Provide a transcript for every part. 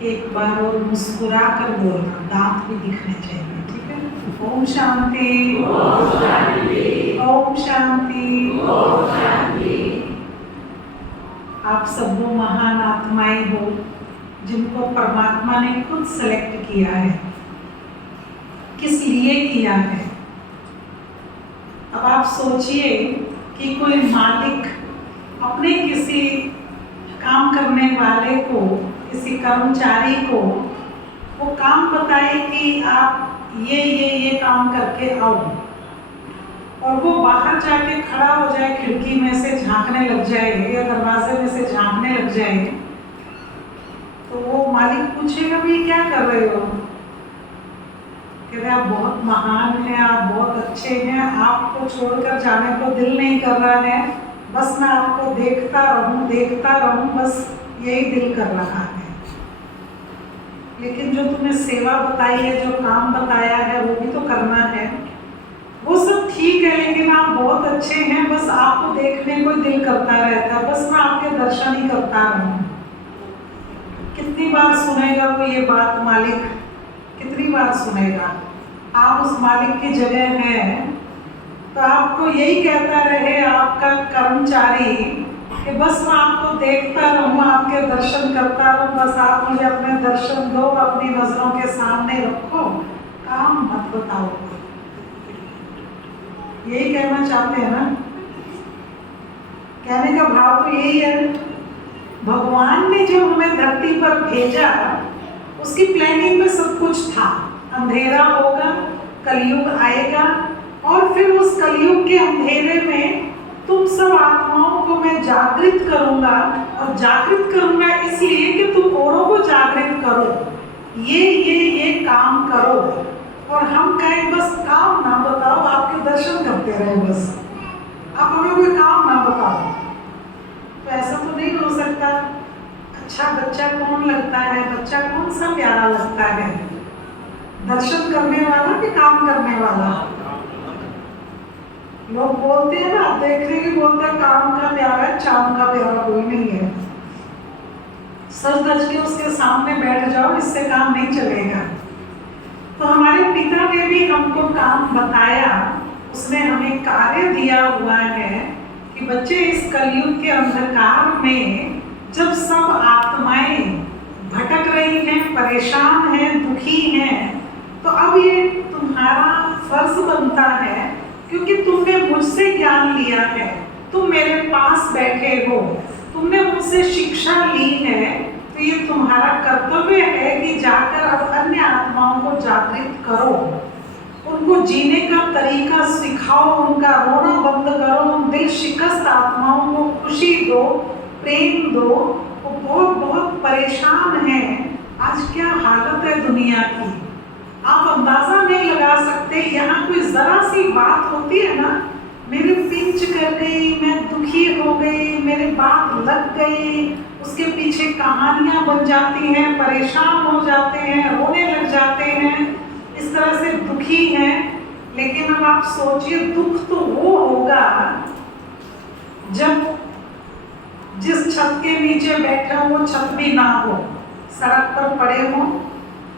एक बार और मुस्कुरा कर बोलना, दांत भी दिखने चाहिए, ठीक है। ओम शांति, ओम शांति, ओम शांति, ओम शांति। आप सब वो महान आत्माएं हो जिनको परमात्मा ने खुद सेलेक्ट किया है। किस लिए किया है? अब आप सोचिए कि कोई मालिक अपने किसी काम करने वाले को, किसी कर्मचारी को वो काम बताए कि आप ये काम करके आओ, और वो बाहर जाके खड़ा हो जाए, खिड़की में से झांकने लग जाए या दरवाजे में से झांकने लग जाए, तो वो मालिक पूछेगा भाई क्या कर रहे हो? कहते आप बहुत महान हैं, आप बहुत अच्छे हैं, आपको छोड़कर जाने को दिल नहीं कर रहा है, बस मैं आपको देखता रहूं, बस यही दिल कर रहा है। लेकिन जो तुम्हें सेवा बताई है, जो काम बताया है, वो भी तो करना है। वो सब ठीक है, लेकिन आप बहुत अच्छे हैं, बस आपको देखने को दिल करता रहता है, बस मैं आपके दर्शन ही करता रहूं। कितनी बार सुनेगा वो ये बात मालिक? कितनी बार सुनेगा? आप उस मालिक की जगह हैं तो आपको यही कहता रहे आपका कर्मचारी कि बस मैं आपको देखता रहूं, आपके दर्शन करता रहूं, बस आप मुझे अपने दर्शन दो, अपनी नजरों के सामने रखो, काम मत बताओ। यही कहना चाहते हैं ना? कहने का भाव तो यही है। भगवान ने जो हमें धरती पर भेजा, उसकी प्लानिंग में सब कुछ था। अंधेरा होगा, कलयुग आएगा, और फिर उस कलयुग के अंधेरे में तुम सब आत्माओं को मैं जागृत करूंगा, और जागृत करूंगा इसलिए कि तुम औरों को जागृत करो, ये काम करो। और हम कहें बस काम ना बताओ, आपके दर्शन करते रहे, बस आप हमें कोई काम ना बताओ, तो ऐसा तो नहीं हो सकता। अच्छा बच्चा कौन लगता है? बच्चा कौन सा प्यारा लगता है? दर्शन करने वाला कि काम करने वाला? लोग बोलते हैं ना, देखने की बोलते हैं काम का प्यारा है, चांद का प्यारा कोई नहीं है। सच धज के उसके सामने बैठ जाओ, इससे काम नहीं चलेगा। तो हमारे पिता ने भी हमको काम बताया, उसने हमें कार्य दिया हुआ है कि बच्चे इस कलयुग के अंधकार में जब सब आत्माएं भटक रही हैं, परेशान हैं, दुखी हैं, तो अब ये तुम्हारा फर्ज बनता है, क्योंकि तुमने मुझसे ज्ञान लिया है, तुम मेरे पास बैठे हो, तुमने मुझसे शिक्षा ली है, तो ये तुम्हारा कर्तव्य है कि जाकर अब अन्य आत्माओं को जागृत करो, उनको जीने का तरीका सिखाओ, उनका रोना बंद करो, उन दिल शिकस्त आत्माओं को खुशी दो, प्रेम दो। वो बहुत बहुत परेशान हैं। आज क्या हालत है दुनिया की, आप अंदाजा नहीं लगा सकते। यहाँ कोई जरा सी बात होती है ना, मेरी पिंच कर गई, मैं दुखी हो गई, मेरी बात लग गई, उसके पीछे कहानियां बन जाती हैं, परेशान हो जाते हैं, रोने लग जाते हैं, इस तरह से दुखी हैं। लेकिन अब आप सोचिए, दुख तो वो होगा जब जिस छत के नीचे बैठे हो वो छत भी ना हो, सड़क पर पड़े हो,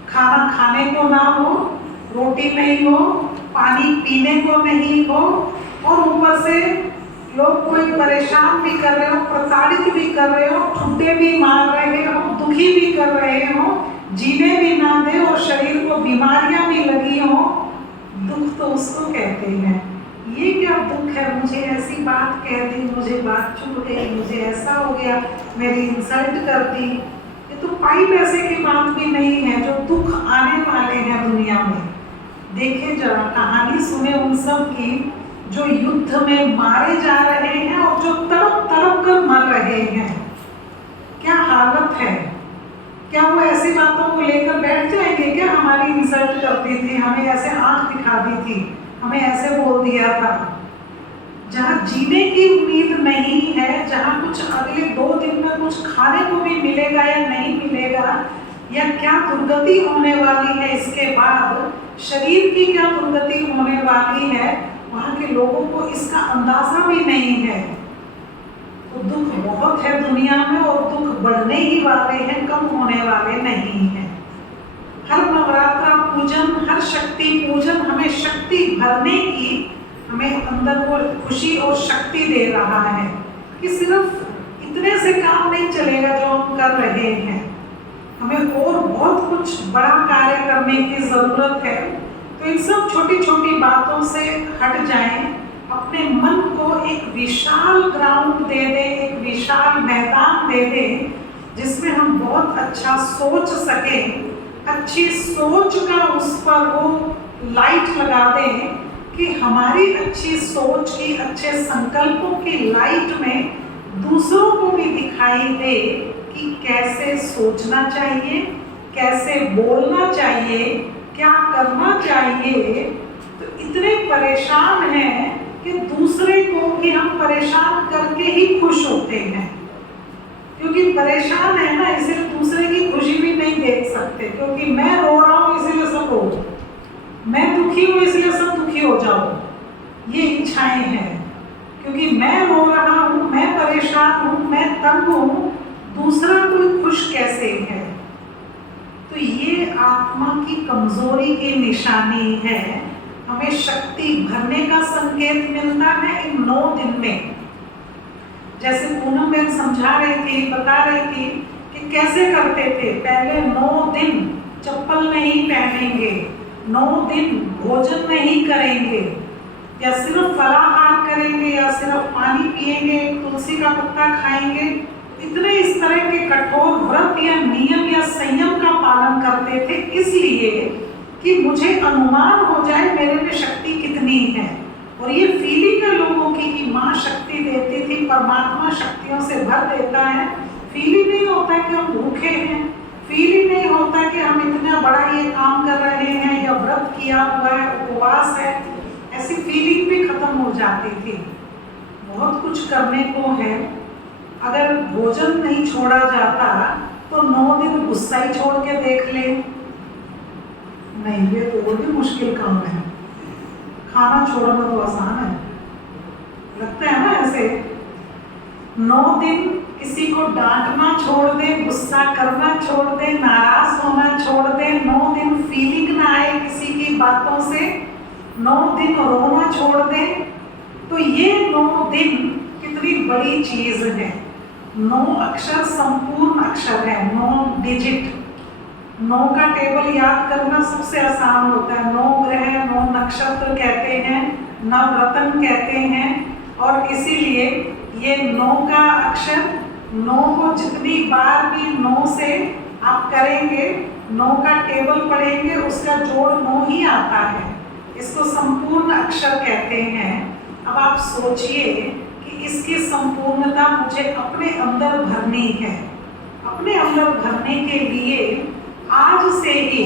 खाना खाने को ना हो, रोटी नहीं हो, पानी पीने को नहीं हो, और ऊपर से लोग कोई परेशान भी कर रहे हो, प्रताड़ित भी कर रहे हो, ठुड्डे भी मार रहे हो, दुखी भी कर रहे हो, जीने भी ना दे, और शरीर को बीमारियां भी लगी हो। दुख तो उसको कहते हैं। ये क्या दुख है? मुझे ऐसी बात कह दी, मुझे बात चुभ गई, मुझे ऐसा हो गया, मेरी इंसल्ट कर दी। ये तो पाई पैसे की बात भी नहीं है। जो दुख आने वाले हैं दुनिया में, देखें जरा, कहानी सुने उन सब की जो युद्ध में मारे जा रहे हैं और जो तड़प तड़प कर मर रहे हैं। क्या हालत है? क्या वो ऐसी बातों को लेकर बैठ जाएंगे? क्या हमारी इंसल्ट करती थी, हमें ऐसे आंख दिखा दी थी, हमें ऐसे बोल दिया था? जहाँ जीने की उम्मीद नहीं है, जहाँ कुछ अगले 2 दिन में कुछ खाने को भी मिलेगा या नहीं मिलेगा, या क्या दुर्गति होने वाली है इसके बाद, शरीर की क्या दुर्गति होने वाली है, वहाँ के लोगों को इसका अंदाजा भी नहीं है। तो दुख बहुत है दुनिया में, और दुख बढ़ने ही वाले हैं, कम होने वाले नहीं हैं। हर नवरात्रा पूजन, हर शक्ति पूजन हमें शक्ति भरने की, हमें अंदर वो खुशी और शक्ति दे रहा है कि सिर्फ इतने से काम नहीं चलेगा जो हम कर रहे हैं, हमें और बहुत कुछ बड़ा कार्य करने की ज़रूरत है। तो इन सब छोटी छोटी बातों से हट जाएं, अपने मन को एक विशाल ग्राउंड दे दें, एक विशाल मैदान दे दें जिसमें हम बहुत अच्छा सोच सकें। अच्छी सोच का उस पर वो लाइट लगा दें कि हमारी अच्छी सोच की, अच्छे संकल्पों की लाइट में दूसरों को भी दिखाई दे कि कैसे सोचना चाहिए, कैसे बोलना चाहिए, क्या करना चाहिए। तो इतने परेशान हैं कि दूसरे को भी हम परेशान करके ही खुश होते हैं, क्योंकि परेशान है ना, इसलिए दूसरे की खुशी भी नहीं देख सकते। क्योंकि मैं रो रहा हूँ इसलिए सब रो, मैं दुखी हूँ इसलिए सब दुखी हो जाओ, ये इच्छाएं हैं। क्योंकि मैं रो रहा हूँ, मैं परेशान हूँ, मैं तंग हूँ, दूसरा कोई खुश कैसे है। तो ये आत्मा की कमजोरी की निशानी है। हमें शक्ति भरने का संकेत मिलता है इन 9 दिन में। जैसे पूनम बहन समझा रही थी, बता रही थी कि कैसे करते थे। पहले 9 दिन चप्पल नहीं पहनेंगे, 9 दिन भोजन नहीं करेंगे, या सिर्फ फलाहार करेंगे, या सिर्फ पानी पिएंगे, तुलसी का पत्ता खाएंगे। इतने इस तरह के कठोर व्रत या नियम या संयम का पालन करते थे, इसलिए कि मुझे अनुमान हो जाए मेरे में शक्ति कितनी है। और ये फीलिंग है लोगों की कि माँ शक्ति देती थी, परमात्मा शक्तियों से भर देता है। फीलिंग नहीं होता कि हम भूखे हैं, फीलिंग नहीं होता कि हम इतना बड़ा ये काम कर रहे हैं या व्रत किया हुआ है, उपवास है, ऐसी फीलिंग भी खत्म हो जाती थी। बहुत कुछ करने को है। अगर भोजन नहीं छोड़ा जाता तो 9 दिन गुस्सा ही छोड़ के देख ले। नहीं, ये तो और भी मुश्किल काम है। खाना छोड़ना तो आसान है, लगता है ना ऐसे। 9 दिन किसी को डांटना छोड़ दे, गुस्सा करना छोड़ दे, नाराज होना छोड़ दे, 9 दिन फीलिंग ना आए किसी की बातों से, 9 दिन रोना छोड़ दे। तो ये 9 दिन कितनी बड़ी चीज है। 9 अक्षर संपूर्ण अक्षर है, 9 डिजिट। 9 का टेबल याद करना सबसे आसान होता है। 9 ग्रह, 9 नक्षत्र कहते हैं, नवरत्न कहते हैं। और इसीलिए ये 9 का अक्षर, 9 को जितनी बार भी 9 से आप करेंगे, 9 का टेबल पढ़ेंगे, उसका जोड़ 9 ही आता है। इसको संपूर्ण अक्षर कहते हैं। अब आप सोचिए कि इसकी संपूर्णता मुझे अपने अंदर भरनी है। अपने अंदर भरने के लिए आज से ही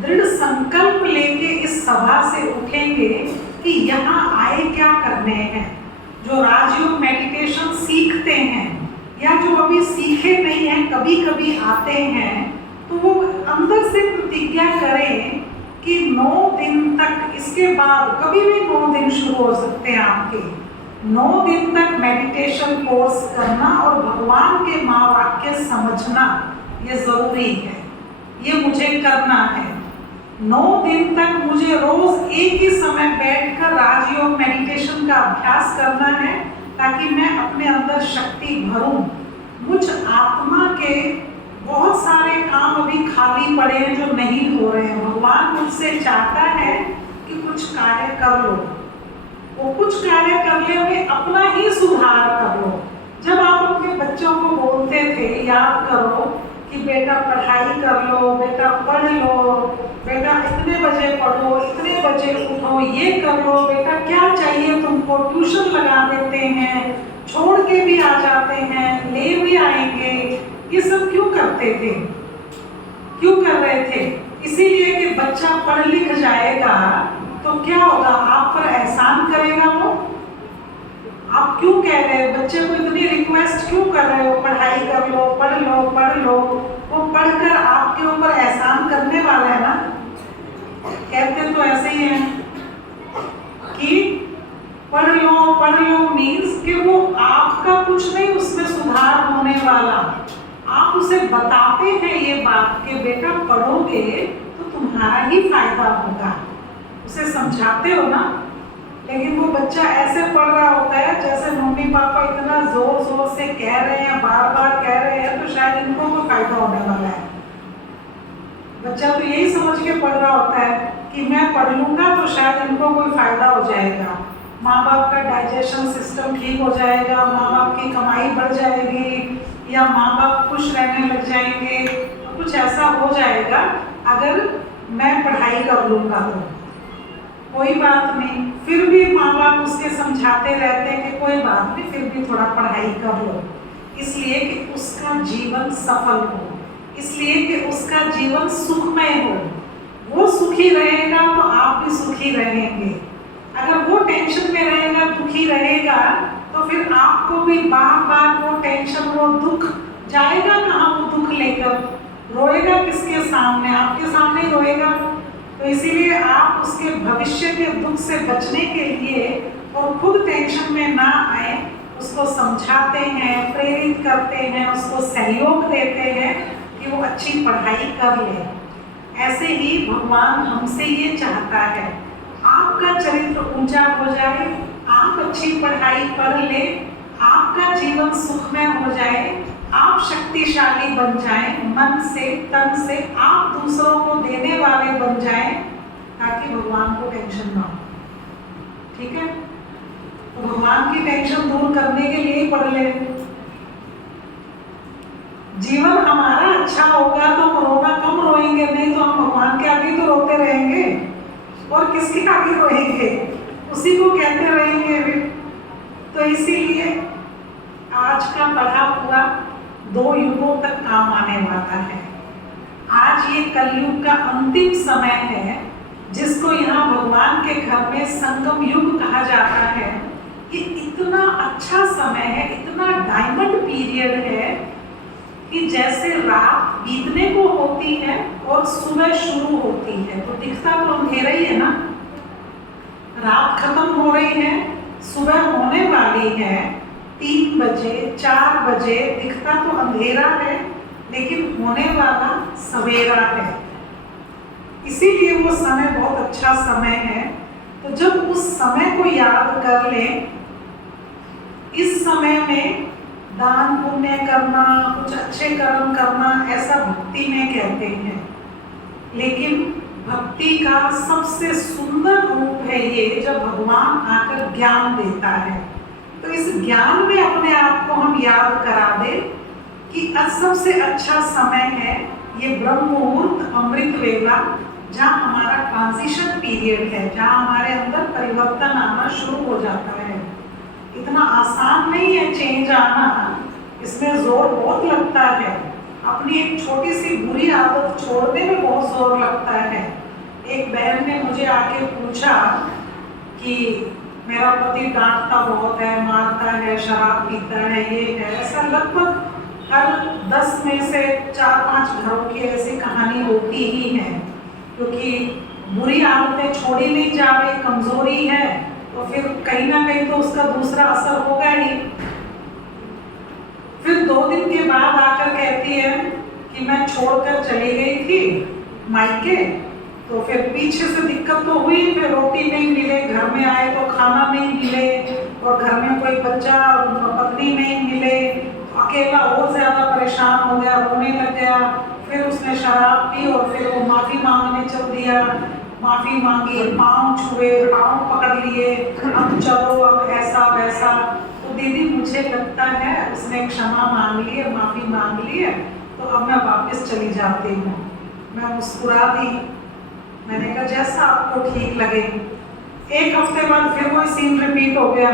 दृढ़ संकल्प लेके इस सभा से उठेंगे कि यहाँ आए क्या करने हैं। जो राजयोग मेडिटेशन सीखते हैं या जो अभी सीखे नहीं हैं, कभी कभी आते हैं, तो वो अंदर से प्रतिज्ञा करें कि 9 दिन तक, इसके बाद कभी भी 9 दिन शुरू हो सकते हैं आपके, 9 दिन तक मेडिटेशन कोर्स करना और भगवान के महावाक्य समझना ये जरूरी है। ये मुझे करना है। 9 दिन तक मुझे रोज एक ही समय बैठकर राजयोग मेडिटेशन का अभ्यास करना है, ताकि मैं अपने अंदर शक्ति भरूं। मुझ आत्मा के बहुत सारे काम अभी खाली पड़े हैं जो नहीं हो रहे हैं। भगवान मुझसे चाहता है कि कुछ कार्य कर लो। वो कुछ कार्य करने में अपना ही सुधार कर लो। जब आप अपने बच्चों को बोलते थे, याद करो कि बेटा पढ़ाई कर लो, बेटा पढ़ लो, बेटा इतने बजे पढ़ो, इतने बजे उठो, ये कर लो, बेटा क्या चाहिए तुमको, ट्यूशन लगा देते हैं, छोड़ के भी आ जाते हैं, ले भी आएंगे। ये सब क्यों करते थे? क्यों कर रहे थे? इसीलिए कि बच्चा पढ़ लिख जाएगा तो क्या होगा, आप पर एहसान करेगा वो। आप क्यों कह रहे हो बच्चे को, इतनी रिक्वेस्ट क्यों कर रहे हो, पढ़ाई कर लो, पढ़ लो, पढ़ लो। वो पढ़कर आपके ऊपर एहसान करने वाला है ना। कहते तो ऐसे ही हैं कि पढ़ लो मीन्स कि वो आपका कुछ नहीं उसमें सुधार होने वाला, आप उसे बताते हैं ये बात कि बेटा पढ़ोगे तो तुम्हारा ही फायदा होगा, उसे समझाते हो ना। लेकिन वो बच्चा ऐसे पढ़ रहा होता है जैसे मम्मी पापा इतना जोर जोर से कह रहे हैं, बार बार कह रहे हैं, तो शायद इनको कोई फायदा होने वाला है। बच्चा तो यही समझ के पढ़ रहा होता है कि मैं पढ़ लूंगा तो शायद इनको कोई फायदा हो जाएगा, माँ बाप का डाइजेशन सिस्टम ठीक हो जाएगा, माँ बाप की कमाई बढ़ जाएगी, या माँ बाप खुश रहने लग जाएंगे, तो कुछ ऐसा हो जाएगा अगर मैं पढ़ाई कर लूँगा तो। कोई बात नहीं, फिर भी माँ बाप उसके समझाते रहते हैं कि कोई बात नहीं, फिर भी थोड़ा पढ़ाई कर लो, इसलिए कि उसका जीवन सफल हो, इसलिए कि उसका जीवन सुखमय हो। वो सुखी रहेगा तो आप भी सुखी रहेंगे। अगर वो टेंशन में रहेगा, दुखी रहेगा, तो फिर आपको भी बार बार वो टेंशन, वो दुख जाएगा कहाँ? वो दुख लेकर रोएगा किसके सामने? आपके सामने ही रोएगा। तो इसीलिए आप उसके भविष्य के दुख से बचने के लिए और खुद टेंशन में ना आए, उसको समझाते हैं, प्रेरित करते हैं, उसको सहयोग देते हैं कि वो अच्छी पढ़ाई कर ले। ऐसे ही भगवान हमसे ये चाहता है, आपका चरित्र ऊंचा हो जाए, आप अच्छी पढ़ाई पढ़ ले, आपका जीवन सुखमय हो जाए, आप शक्तिशाली बन जाएं, मन से तन से आप दूसरों को देने वाले बन जाएं, ताकि भगवान को टेंशन ना हो। ठीक है? तो भगवान की टेंशन दूर करने के लिए ही पढ़ ले। जीवन हमारा अच्छा होगा तो रोना कम रोएंगे, नहीं तो हम भगवान के आगे तो रोते रहेंगे, और किसके आगे रोएंगे? उसी को कहते रहेंगे भी। तो इसीलिए आज का पढ़ा हुआ 2 युगों तक काम आने वाला है। आज ये कलयुग का अंतिम समय है, जिसको यहाँ भगवान के घर में संगम युग कहा जाता है। ये इतना अच्छा समय है, इतना डायमंड पीरियड है कि जैसे रात बीतने को होती है और सुबह शुरू होती है, तो दिखता तो अंधेरा ही है ना। रात खत्म हो रही है, सुबह होने वाली है, 3 बजे 4 बजे दिखता तो अंधेरा है, लेकिन होने वाला सवेरा है। इसीलिए वो समय बहुत अच्छा समय है। तो जब उस समय को याद कर लें, इस समय में दान पुण्य करना, कुछ अच्छे कर्म करना, ऐसा भक्ति में कहते हैं। लेकिन भक्ति का सबसे सुंदर रूप है ये, जब भगवान आकर ज्ञान देता है। तो इस ज्ञान में अपने आप को हम याद करा दे कि आज सबसे अच्छा समय है ये ब्रह्म मुहूर्त, अमृत वेला, जहाँ हमारा ट्रांजिशन पीरियड है, जहाँ हमारे अंदर परिवर्तन आना शुरू हो जाता है। इतना आसान नहीं है चेंज आना, इसमें जोर बहुत लगता है। अपनी एक छोटी सी बुरी आदत छोड़ने में बहुत जोर लगता है। एक बहन ने मुझे आके पूछा कि मेरा पति डांटता बहुत है, मारता है, शराब पीता है, ये है। ऐसा लगभग हर 10 में से 4-5 घरों की ऐसी कहानी होती ही है, क्योंकि बुरी आदतें छोड़ी नहीं जा रही, कमजोरी है, तो फिर कहीं ना कहीं तो उसका दूसरा असर होगा ही। फिर 2 दिन के बाद आकर कहती है कि मैं छोड़कर चली गई थी मायके, तो फिर पीछे से दिक्कत तो हुई, फिर रोटी नहीं मिले, घर में आए तो खाना नहीं मिले, और घर में कोई बच्चा पत्नी नहीं मिले, अकेला और ज्यादा परेशान हो गया, रोने लग गया। फिर उसने शराब पी और फिर वो माफी मांगने चल दिया, माफी मांगी, पाँव छुए, पाँव पकड़ लिए, अब चलो, अब ऐसा वैसा। तो दीदी मुझे लगता है उसने क्षमा मांग ली है, माफी मांग ली है, तो अब मैं वापस चली जाती हूँ। मैं मुस्कुरा दी, मैंने कहा जैसा आपको ठीक लगे। 1 हफ्ते बाद फिर वही सीन रिपीट हो गया।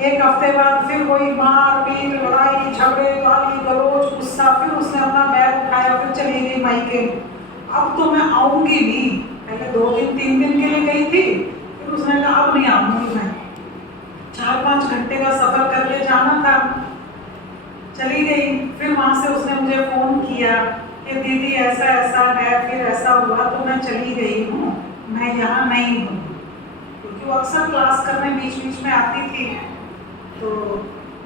1 हफ्ते बाद फिर वही मार पीट, लड़ाई झगड़े, गाली गलौज, गुस्सा। फिर उसने अपना बैग उठाया, फिर चली गई मायके। अब तो मैं आऊंगी नहीं, पहले 2 दिन 3 दिन के लिए गई थी, फिर उसने कहा अब नहीं आऊंगी मैं, 4-5 घंटे का सफर करके जाना था। चली गई। फिर वहां से उसने मुझे फोन किया कि दीदी ऐसा ऐसा है, फिर ऐसा हुआ तो मैं चली गई हूँ, मैं यहाँ नहीं हूँ। क्योंकि वो अक्सर क्लास करने बीच बीच में आती थी, तो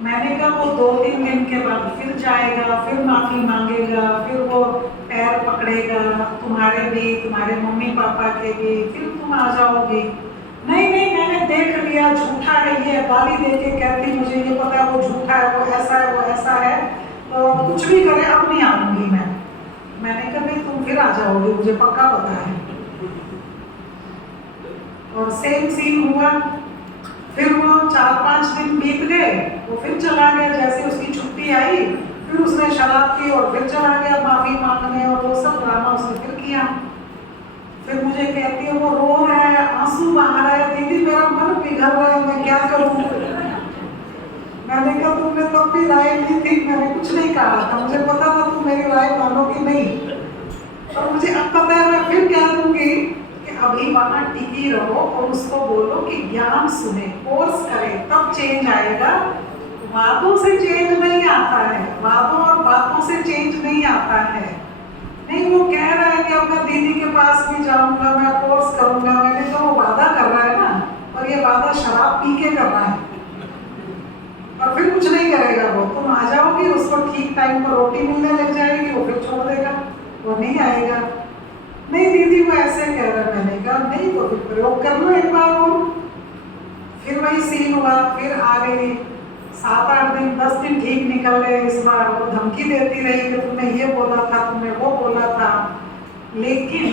मैंने कहा वो 2-3 दिन के बाद फिर जाएगा, फिर माफी मांगेगा, फिर वो पैर पकड़ेगा तुम्हारे भी, तुम्हारे मम्मी पापा के भी, फिर तुम आ जाओगी। नहीं नहीं, मैंने देख लिया, झूठा है ये, गाली दे के कहती मुझे ये पता है वो झूठा है, वो ऐसा है, वो ऐसा है, तो कुछ भी करे अब नहीं आऊंगी मैं। मैंने कहा नहीं तुम फिर आ जाओगे, मुझे पक्का पता है। और सेम सीन हुआ, फिर वो 4-5 दिन बीत गए, वो फिर चला गया, जैसे उसकी छुट्टी आई फिर उसने शराब पी और फिर चला गया माफी मांगने, और वो सब ड्रामा उसने फिर किया। फिर मुझे कहती है वो रो रहा है, आंसू बहा रहा है, दीदी मेरा मन पिघल रहा है, मैं क्या करूं। मैंने कहा तुमने तो अपनी राय ली थी, मैंने कुछ नहीं कहा था, मुझे पता था तुम मेरी राय मानोगी नहीं, और मुझे अब पता है मैं फिर कह दूंगी कि अभी वहां टिकी रहो और उसको बोलो कि ज्ञान सुने, कोर्स करे, तब चेंज आएगा। बातों से चेंज नहीं आता है, वादों और बातों से चेंज नहीं आता है। नहीं, वो कह रहा है कि अब मैं दीदी के पास भी जाऊंगा, मैं कोर्स करूंगा, मैंने कहा वो वादा कर रहा है ना, और ये वादा शराब पी के कर रहा है, और फिर कुछ नहीं करेगा वो। तुम आ जाओगी, उसको ठीक टाइम पर रोटी मिलने लग जाएगी, वो फिर छोड़ देगा, वो नहीं आएगा। नहीं दीदी वो ऐसे कह रहा है, मैंने कहा नहीं तो फिर प्रयोग कर लो एक बार और। फिर वही सीन हुआ, फिर आ गई, 7-8 दिन 10 दिन ठीक निकल गए। इस बार वो धमकी देती रही कि तुमने ये बोला था, तुमने वो बोला था। लेकिन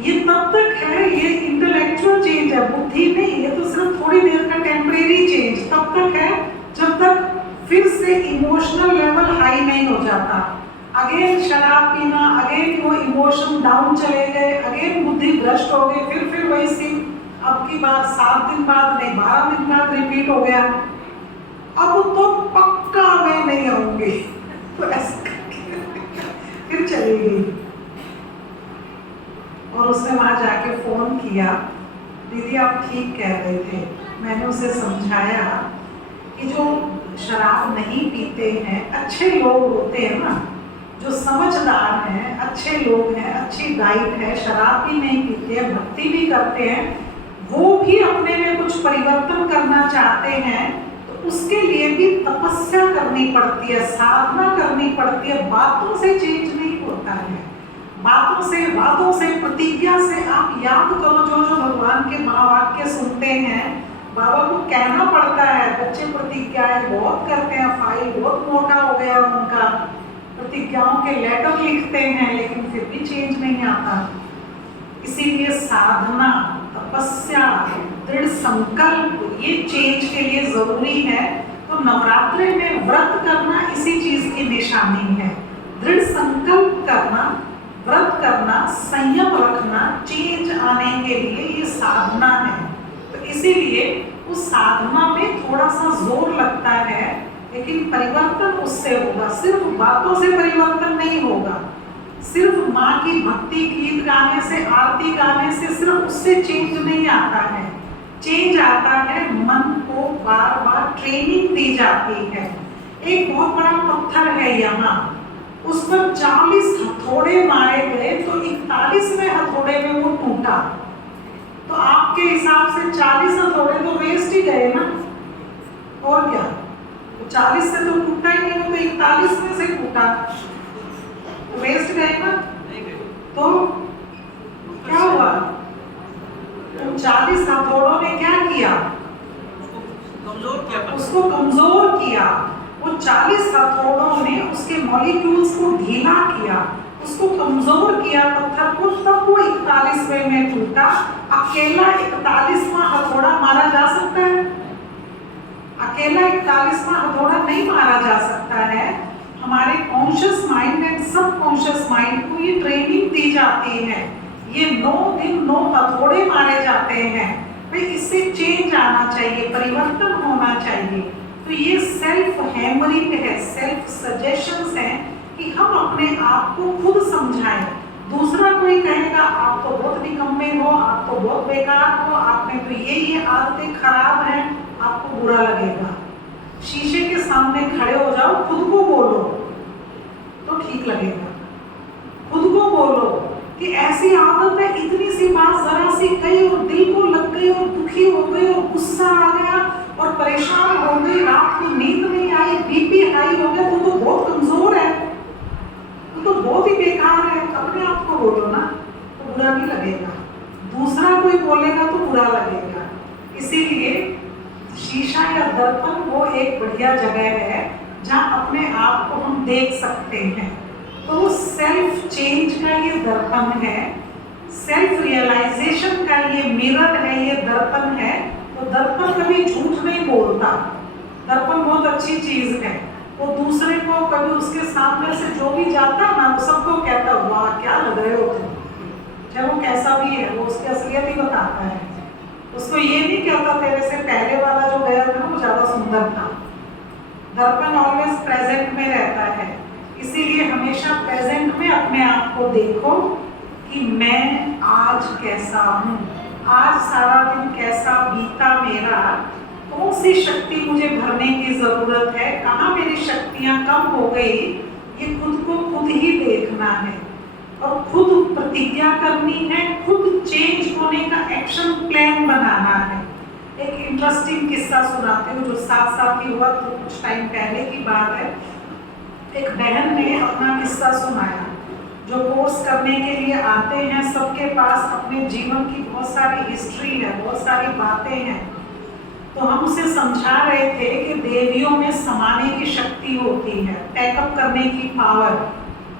ये तब तक है, ये इंटेलेक्चुअल चेंज है, बुद्धि नहीं, ये तो सिर्फ थोड़ी देर का टेम्परेरी चेंज तब तक है जब तक फिर से इमोशनल लेवल हाई नहीं हो जाता। अगेन शराब पीना, अगेन वो इमोशन डाउन चले गए, अगेन बुद्धि भ्रष्ट हो गई, फिर वही सीन। अब की बार 7 दिन बाद नहीं, 12 दिन बाद रिपीट हो गया। अब तो पक्का मैं नहीं आऊंगी, तो ऐसा फिर चली गई। और उसने वहां जाके फोन किया, दीदी आप ठीक कह रहे थे। मैंने उसे समझाया कि जो शराब नहीं पीते हैं, अच्छे लोग होते हैं ना, जो समझदार हैं, अच्छे लोग हैं, अच्छी डाइट है, शराब भी नहीं पीते हैं, भक्ति भी करते हैं, वो भी अपने में कुछ परिवर्तन करना चाहते हैं, तो उसके लिए भी तपस्या करनी पड़ती है, साधना करनी पड़ती है। बातों से चेंज नहीं होता है, बातों से, वादों से, प्रतिज्ञा से। आप याद करो जो जो भगवान के महावाक्य सुनते हैं, बाबा को कहना पड़ता है। बच्चे प्रतिज्ञाएं बहुत करते हैं, फाइल बहुत मोटा हो गया उनका, प्रतिज्ञाओं के लेटर लिखते हैं, लेकिन फिर भी चेंज नहीं आता। इसीलिए साधना, तपस्या, दृढ़ संकल्प ये चेंज के लिए जरूरी है। तो नवरात्रि में व्रत करना इसी चीज की निशानी है। दृढ़ संकल्प करना, व्रत करना, संयम रखना, चेंज आने के लिए ये साधना है। तो इसीलिए उस साधना में थोड़ा सा जोर लगता है, लेकिन परिवर्तन उससे होगा। सिर्फ बातों से परिवर्तन नहीं होगा, सिर्फ माँ की भक्ति गीत गाने से, आरती गाने से, सिर्फ उससे चेंज नहीं आता है। चेंज आता है मन को बार बार ट्रेनिंग दी जाती है। एक बहुत बड़ा पत्थर है यहाँ, उस पर 40 हथौड़े मारे गए तो 41वें हथौड़े में वो टूटा। तो आपके हिसाब से 40 हथौड़े तो वेस्ट ही गए ना, और क्या? 40 से तो टूटा ही नहीं, वो तो 41 में से टूटा, तो वेस्ट गए ना। तो क्या हुआ? तो 40 हथौड़ों ने क्या किया? उसको कमजोर किया। वो 40 हथौड़ों ने उसके मॉलिक्यूल्स को ढीला किया, उसको कमजोर किया पत्थर को, तब वो 41वें में टूटा। अकेला 41वां हथौड़ा मारा जा सकता है? अकेला 41वां हथौड़ा नहीं मारा जा सकता है। हमारे कॉन्शियस माइंड एंड सब कॉन्शियस माइंड को ये ट्रेनिंग दी जाती है। ये 9 दिन 9 हथौड़े मारे जाते हैं। भाई इससे चेंज आना चाहिए, परिवर्तन होना चाहिए। तो ये सेल्फ हैमरिंग है, सेल्फ सजेशंस हैं कि हम अपने आप को खुद समझाएं। दूसरा कोई कहेगा आप तो बहुत निकम्मे हो, आप तो बहुत बेकार हो, आपने तो ये आदतें खराब हैं, आपको बुरा लगेगा। शीशे के सामने खड़े हो जाओ, खुद को बोलो तो ठीक लगेगा। खुद को बोलो कि ऐसी आदत है, इतनी सी बात जरा सी कही और दिल को लग गई और दुखी हो गई और गुस्सा आ गया और परेशान हो गई, रात को नींद नहीं आई, एक बढ़िया जगह है जहाँ अपने आप को हम देख सकते हैं। तो वो सेल्फ चेंज का ये दर्पण है, सेल्फ रियलाइजेशन का ये मिरर है, ये दर्पण है। तो दर्पण कभी झूठ नहीं बोलता, दर्पण बहुत अच्छी चीज है। वो दूसरे को कभी उसके सामने से जो भी जाता है ना, वो सबको कहता है वाह क्या लग रहे हो तुम, चाहे वो कैसा भी है, वो उसकी असलियत ही बताता है। उसको ये नहीं कहता तेरे से पहले वाला जो गया था वो ज्यादा सुंदर था। दर्पण ऑलवेज प्रेजेंट में रहता है, इसीलिए हमेशा प्रेजेंट में अपने आप को देखो कि मैं आज कैसा हूँ, आज सारा दिन कैसा बीता मेरा, कौन सी शक्ति मुझे भरने की जरूरत है, कहाँ मेरी शक्तियाँ कम हो गई, ये खुद को खुद ही देखना है और खुद प्रतिज्ञा करनी है, खुद चेंज होने का एक्शन प्लान बनाना है। एक इंटरेस्टिंग किस्सा सुनाती हूँ जो साथ साथ ही हुआ, तो कुछ टाइम पहले की बात है। एक बहन ने अपना किस्सा सुनाया। जो कोर्स करने के लिए आते हैं सबके पास अपने जीवन की बहुत सारी हिस्ट्री है, बहुत सारी बातें हैं। तो हम उसे समझा रहे थे कि देवियों में समाने की शक्ति होती है, पैकअप करने की पावर।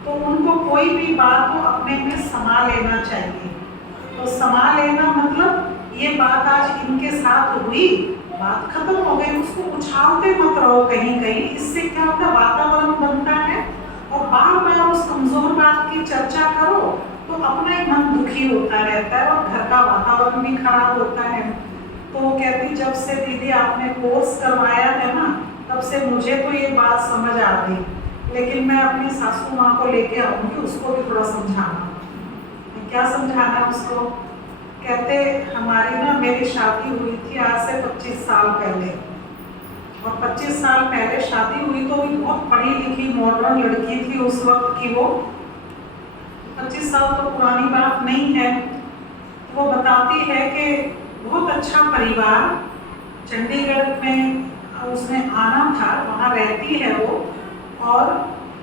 तो उनको कोई भी बात को अपने में समा लेना चाहिए। तो समा लेना मतलब ये बात आज इनके साथ हुई, बात खत्म हो गई, उसको उछालते मत रहो कहीं कहीं। इससे क्या होता है, वातावरण बनता है और बार बार उस कमजोर बात की चर्चा करो तो अपना ही मन दुखी होता रहता है और घर का वातावरण भी खराब होता है। तो वो कहती जब से दीदी आपने कोर्स करवाया है ना, तब से मुझे तो ये बात समझ आ गई, लेकिन मैं अपनी सासू माँ को लेके आऊँगी, उसको भी थोड़ा समझाना। क्या समझाना है उसको? कहते हमारी ना मेरी शादी हुई थी आज से 25 साल पहले, और 25 साल पहले शादी हुई तो भी बहुत पढ़ी लिखी मॉडर्न लड़की थी उस वक्त की। वो 25 साल तो पुरानी बात नहीं है। वो बताती है कि बहुत अच्छा परिवार, चंडीगढ़ में उसने आना था, वहाँ रहती है वो, और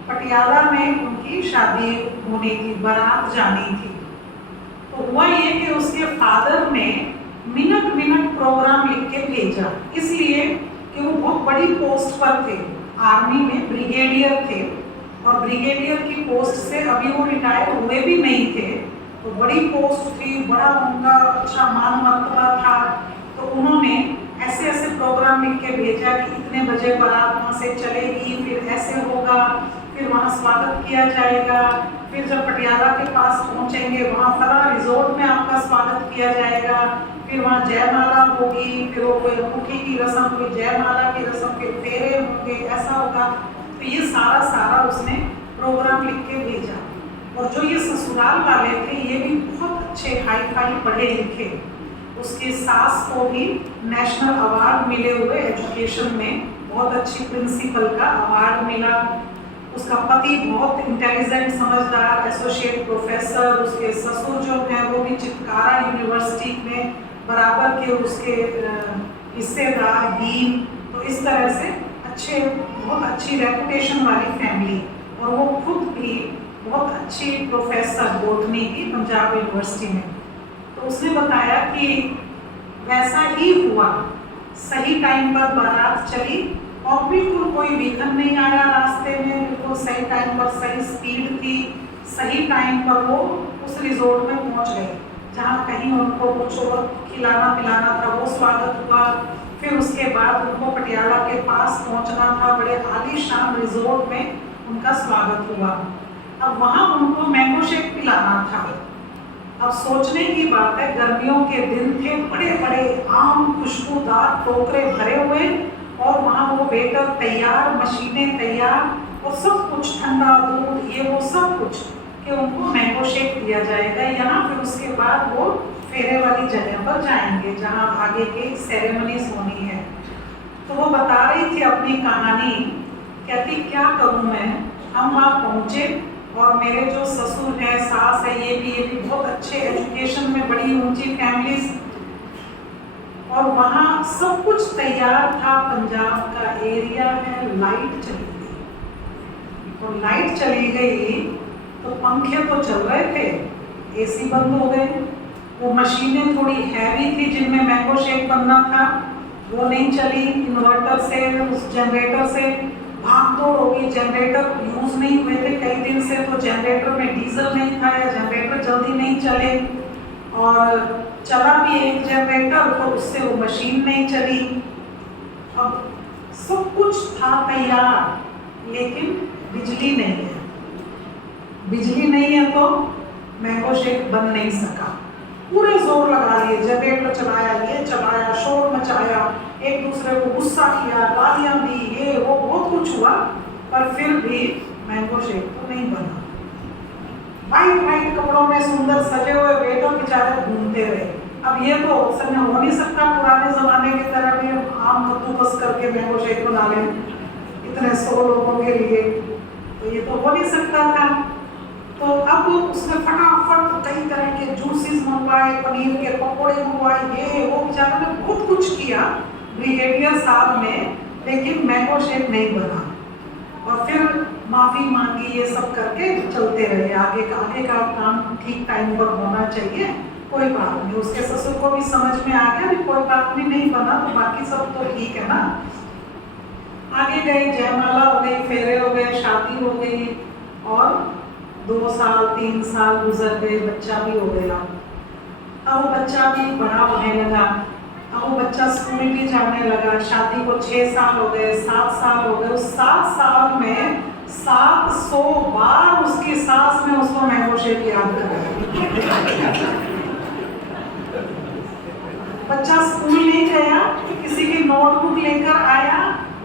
पटियाला में उनकी शादी होनी थी, बारात जानी थी। तो हुआ ये कि उसके फादर ने मिनट मिनट प्रोग्राम लिख के भेजा, इसलिए कि वो बहुत बड़ी पोस्ट पर थे, आर्मी में ब्रिगेडियर थे, और ब्रिगेडियर की पोस्ट से अभी वो रिटायर हुए भी नहीं थे। तो बड़ी पोस्ट थी, बड़ा उनका अच्छा मान मर्तबा था। तो उन्होंने ऐसे ऐसे प्रोग्राम लिख के भेजा कि इतने बजे बारात वहाँ से चलेगी, फिर ऐसे होगा, फिर वहाँ स्वागत किया जाएगा, फिर जब पटियाला के पास पहुँचेंगे वहाँ फला रिजोर्ट में आपका स्वागत किया जाएगा, फिर वहाँ जयमाला होगी, फिर वो कोई अंगूठी की रस्म, कोई जयमाला की रस्म, फिर फेरे होंगे, ऐसा होगा। तो ये सारा उसने प्रोग्राम लिख के भेजा। और जो ये ससुराल वाले थे ये भी बहुत अच्छे हाई फाई पढ़े लिखे। उसकी सास को भी नेशनल अवार्ड मिले हुए एजुकेशन में, बहुत अच्छी प्रिंसिपल का अवार्ड मिला। उसका पति बहुत इंटेलिजेंट समझदार एसोसिएट प्रोफेसर, उसके ससुर जो हैं वो भी चितकारा यूनिवर्सिटी में बराबर के उसके हिस्सेदार डीन। तो इस तरह से अच्छे, बहुत अच्छी रेपुटेशन वाली फैमिली, और वो खुद भी बहुत अच्छी प्रोफेसर बोटनी की पंजाब यूनिवर्सिटी में। तो उसने बताया कि वैसा ही हुआ, सही टाइम पर बारात चली और बिल्कुल कोई विघन नहीं आया रास्ते में, बिल्कुल सही टाइम पर, सही स्पीड थी, सही टाइम पर वो उस रिजोर्ट में पहुंच गए जहाँ कहीं उनको कुछ और खिलाना पिलाना था, वो स्वागत हुआ। फिर उसके बाद उनको पटियाला के पास पहुंचना था, बड़े आलीशान रिजोर्ट में उनका स्वागत हुआ। अब वहाँ उनको मैंगो शेक पिलाना था। अब सोचने की बात है, गर्मियों के दिन थे, बड़े बड़े आम खुशबूदार टोकरे भरे हुए, और वहाँ वो वेटर तैयार, मशीनें तैयार, और सब कुछ ठंडा दूध ये वो सब कुछ कि उनको मैंगो शेक दिया जाएगा यहाँ। फिर उसके बाद वो फेरे वाली जगह पर जाएंगे जहाँ आगे की सेरेमनीज होनी है। तो वो बता रही थी अपनी कहानी, कहती क्या करूँ मैं, हम वहाँ पहुँचे और मेरे जो ससुर है, सास है, ये भी बहुत अच्छे एजुकेशन में, बड़ी ऊंची फैमिलीज, और वहाँ सब कुछ तैयार था। पंजाब का एरिया है, लाइट चली गई। और लाइट चली गई तो पंखे तो चल रहे थे, एसी बंद हो गए। वो मशीनें थोड़ी हैवी थी जिनमें मैंगो शेक बनना था, वो नहीं चली, इन्वर्टर से, उस जनरेटर से भाग दौड़ होगी। जनरेटर यूज नहीं हुए थे कई दिन से, तो जनरेटर में डीजल नहीं था या जनरेटर जल्दी नहीं चले, और चला भी एक जनरेटर तो उससे वो मशीन नहीं चली। अब सब कुछ था तैयार, लेकिन बिजली नहीं है। बिजली नहीं है तो मैंगो शेक बन नहीं सका। पूरे जोर लगा लिए, जनरेटर चलाया, ये चलाया, शोर मचाया, एक दूसरे को गुस्सा किया, गालियां दी, ये वो बहुत कुछ हुआ, पर फिर भी मैंगो शेक तो नहीं बना। वाइट वाइट कपड़ों में सुंदर सजे हुए वेटर बेचारे घूमते रहे। अब ये तो समय हो नहीं सकता पुराने जमाने की तरह भी आम कद्दूकस करके मैंगो शेक बना लें इतने 100 लोगों के लिए, तो ये तो हो नहीं सकता था। तो अब उसने फटाफट कई तरह के जूसेस मंगवाए, पनीर के पकौड़े मंगवाए, ये वो, बेचारा ने बहुत कुछ किया ब्रिगेडियर साहब ने, लेकिन मैंगो शेक नहीं बना। और फिर माफ़ी मांगी, ये सब करके चलते रहे। आगे का काम ठीक टाइम पर होना चाहिए, कोई बात नहीं। उसके ससुर को भी समझ में आ गया कि कोई बात नहीं बना तो बाकी सब तो ठीक है ना। आगे गए, जयमाला हो गई, फेरे हो गए, शादी हो गई, और 2 साल 3 साल गुजर गए, बच्चा भी हो गया। अब वो बच्चा भी बड़ा होने लगा, अब वो बच्चा स्कूल भी जाने लगा। शादी को 6 साल हो गए, 7 साल हो गए। उस 7 साल में 700 बार उसकी सास ने उसको मैंगो शेक याद कराया। बच्चा स्कूल नहीं गया, किसी की नोटबुक लेकर आया,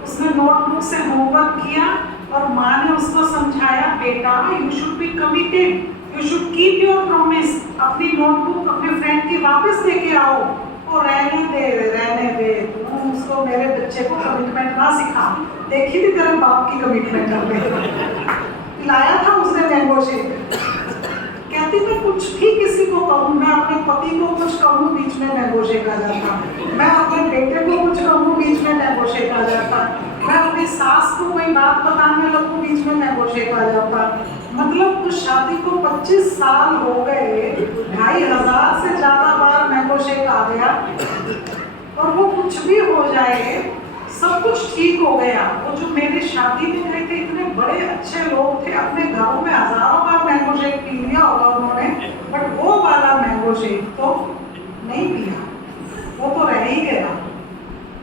उसने नोटबुक से होमवर्क किया, और माँ ने उसको समझाया, बेटा you should be committed, you should keep your promise. अपनी नोटबुक अपने फ्रेंड की वापस लेके आओ। और रहने दे, तुम उसको, मेरे बच्चे को कमिटमेंट ना सिखा। देखी थी तेरे बाप की कमिटमेंट हमने लाया था उसने मैंगो शेक। कहती मैं कुछ भी किसी को कहूँ, मैं अपने पति को कुछ कहूँ बीच में मैंगो शेक आ जाता, मैं अपने बेटे को कुछ कहूँ बीच में मैंगो शेक आ जाता, मैं अपनी सास को कोई बात बताने लगूँ बीच में मैंगो शेक आ जाता। मतलब उस शादी को 25 साल हो गए, 2500 से ज़्यादा बार मैंगो शेक आ गया, और वो कुछ भी हो जाए सब कुछ ठीक हो गया। वो जो मेरे शादी में गए थे, इतने बड़े अच्छे लोग थे, अपने घरों में हजारों बार मैंगो शेक पी लिया होगा उन्होंने, बट वो वाला मैंगो शेक तो नहीं पिया, वो तो रह ही गया।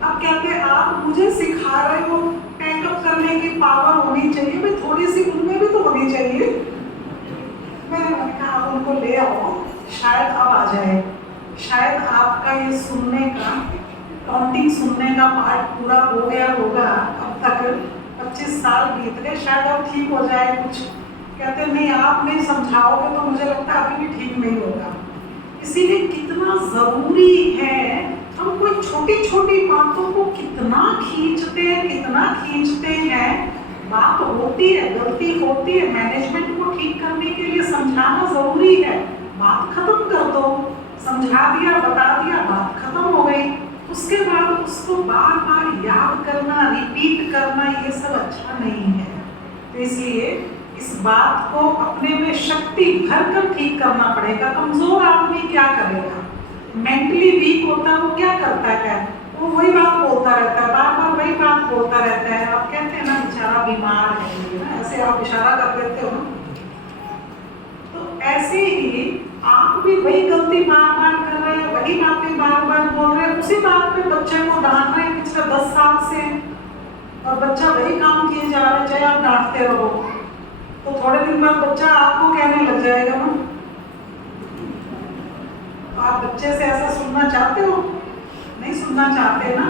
अब कहते आप मुझे सिखा रहे हो, पैकअप करने की पावर होनी चाहिए, भाई थोड़ी सी उनमें भी तो होनी चाहिए। मैंने कहा आप उनको ले आओ, शायद अब आ जाए, शायद आपका ये सुनने का, काउंटिंग सुनने का पार्ट पूरा हो गया होगा। अब तक 25 साल बीत गए, शायद अब ठीक हो जाए कुछ। कहते नहीं, आप नहीं समझाओगे तो मुझे लगता है अभी भी ठीक नहीं होगा। इसीलिए कितना ज़रूरी है, हम कोई छोटी छोटी बातों को कितना खींचते हैं। बात होती है, गलती होती है, मैनेजमेंट को ठीक करने के लिए समझाना ज़रूरी है। बात खत्म कर दो, समझा दिया, बता दिया, बात खत्म हो गई। उसके बाद उसको बार बार याद करना, रिपीट करना, ये सब अच्छा नहीं है। तो इसलिए इस बात को अपने में शक्ति भर कर ठीक करना पड़ेगा। कमजोर आदमी क्या करेगा, मेंटली वीक होता है, वो क्या करता है, वो वही बात बोलता रहता है, बार बार वही बात बोलता रहता है। आप कहते हैं ना बेचारा बीमार है ना, ऐसे आप इशारा कर देते हो। तो ऐसे ही आप भी वही गलती बार बार कर रहे हैं, वही बातें बार बार बोल रहे हैं, उसी बात पे बच्चे को डांट रहे हैं पिछले 10 साल से, और बच्चा वही काम किए जा रहा है, चाहे आप डांटते रहो। तो थोड़े दिन बाद बच्चा आपको कहने लग जाएगा ना। तो आप बच्चे से ऐसा सुनना चाहते हो? नहीं सुनना चाहते ना।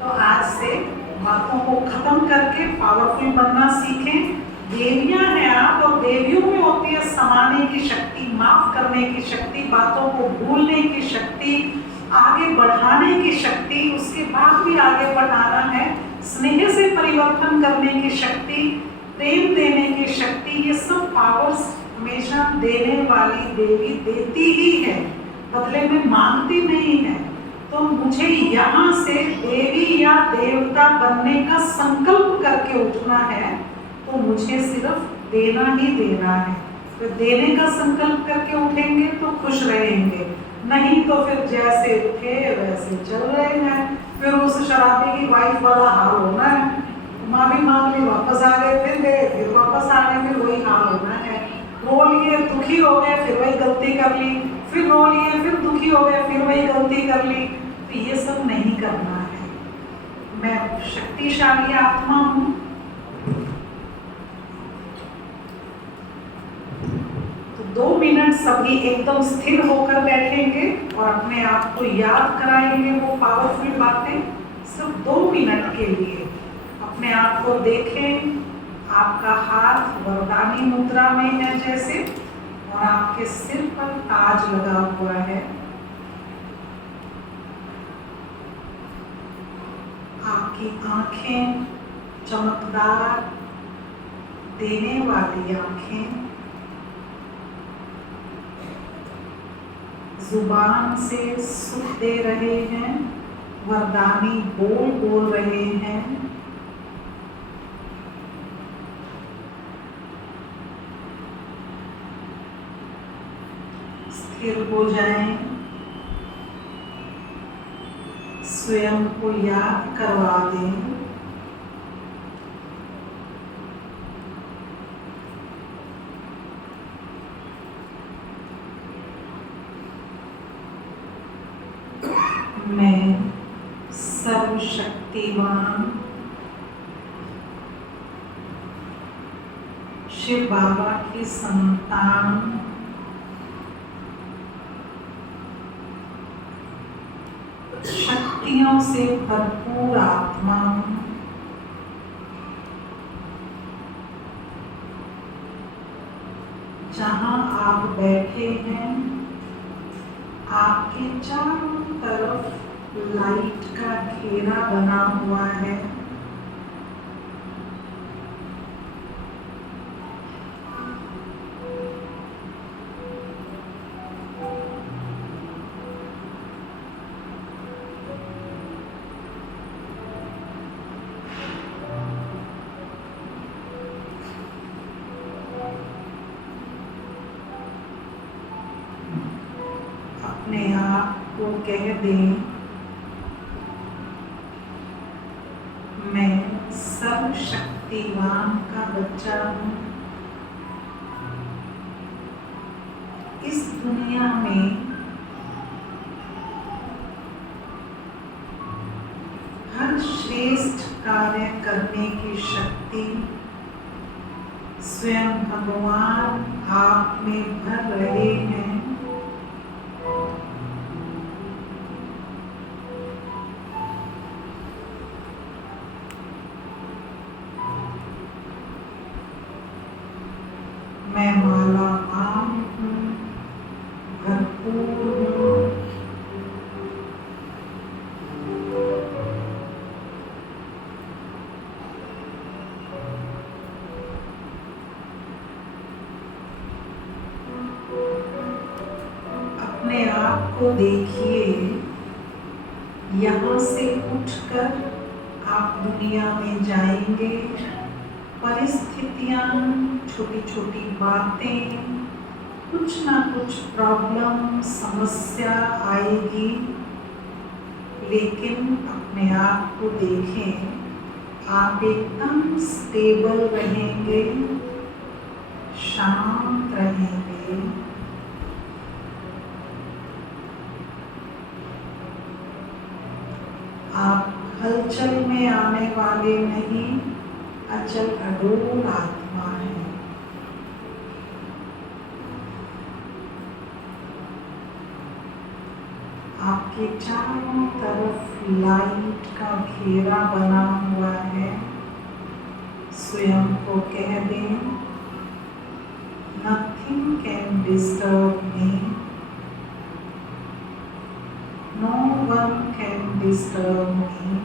तो आज से बातों को खत्म करके पावरफुल बनना सीखें। देवियां हैं आप, और देवियों में होती है समाने की शक्ति, माफ करने की शक्ति, बातों को भूलने की शक्ति, आगे बढ़ाने की शक्ति, उसके बाद भी आगे बढ़ाना है, स्नेह से परिवर्तन करने की शक्ति, प्रेम देने की शक्ति। ये सब पावर्स हमेशा देने वाली देवी देती ही है, बदले में मांगती नहीं है। तो मुझे यहाँ से देवी या देवता बनने का संकल्प करके उठना है, तो मुझे सिर्फ देना ही देना है। तो देने का संकल्प करके उठेंगे तो खुश रहेंगे, नहीं तो फिर जैसे थे वैसे चल रहे हैं। फिर उस शराबी की वाइफ वाला हाल होना है, माफी मांग ली, वापस आ गए, फिर गए, फिर वापस आ गए, फिर वही हाल होना है। रो लिए, दुखी हो गए, फिर वही गलती कर ली, फिर रो लिए, फिर दुखी हो गए, फिर वही गलती कर ली। तो ये सब नहीं करना है। मैं शक्तिशाली आत्मा हूँ। तो 2 मिनट सभी एकदम स्थिर होकर बैठेंगे और अपने आप को याद कराएंगे वो पावरफुल बातें। सिर्फ 2 मिनट के लिए अपने आप को देखें। आपका हाथ वरदानी मुद्रा में है जैसे, और आपके सिर पर ताज लगा हुआ है। आपकी आंखें चमकदार देने वाली आंखें, जुबान से सुख दे रहे हैं, वरदानी बोल बोल रहे हैं। स्थिर हो जाएं, स्वयं को याद करवा दें। मैं सर्वशक्तिवान शिव बाबा की संतान शक्तियों से भरपूर आत्मा हूं। जहां आप बैठे हैं, आपके चारों तरफ लाइट का घेरा बना हुआ है। अपने आप को कह दें, मैं सर्वशक्तिवान का बच्चा हूँ। इस दुनिया में हर श्रेष्ठ कार्य करने की शक्ति स्वयं भगवान आप में भर रहे हैं। मैं मालामाल हूँ, भरपूर हूँ। अपने आप को देखिए, यहाँ से उठकर आप दुनिया में जाएंगे। परिस्थितियाँ, छोटी छोटी बातें, कुछ ना कुछ प्रॉब्लम, समस्या आएगी, लेकिन अपने आप को देखें, आप एकदम स्टेबल रहेंगे, शांत रहेंगे। आप हलचल में आने वाले नहीं, अचल अडोल आत्मा है। आपके चारों तरफ लाइट का घेरा बना हुआ है। स्वयं को कह दें, nothing can disturb me, no one can disturb me।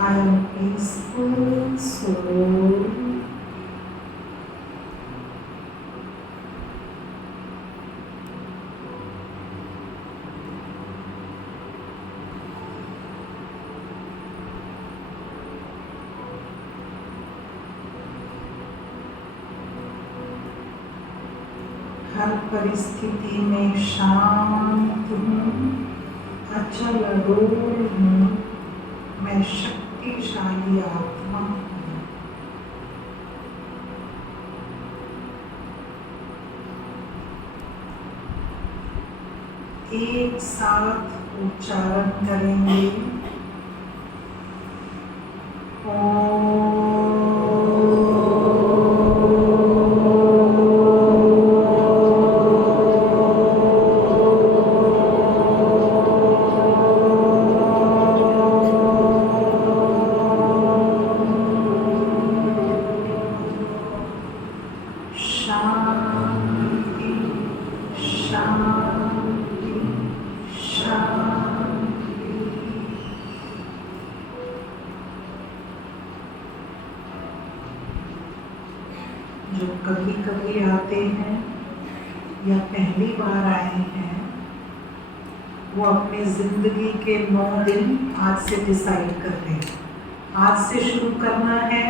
I am peaceful soul। हर परिस्थिति में शांत हूँ, अचल अडोल हूँ, मैं शक्तिशाली आत्मा हूँ। एक साथ उच्चारण करेंगे। शांति शांति शांति। जो कभी कभी आते हैं या पहली बार आए हैं, वो अपनी जिंदगी के 9 दिन आज से डिसाइड कर लें। आज से शुरू करना है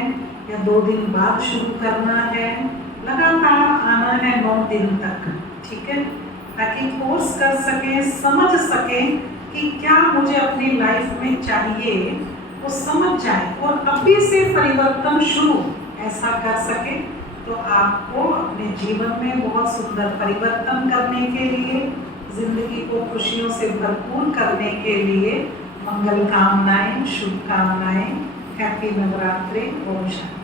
या 2 दिन बाद शुरू करना है, लगातार आना है 9 दिन तक, ठीक है, ताकि कोर्स कर सकें, समझ सकें कि क्या मुझे अपनी लाइफ में चाहिए, वो समझ जाए और अभी से परिवर्तन शुरू ऐसा कर सके। तो आपको अपने जीवन में बहुत सुंदर परिवर्तन करने के लिए, जिंदगी को खुशियों से भरपूर करने के लिए मंगल कामनाएं, शुभकामनाएं। हैप्पी नवरात्रि। ओम शांति।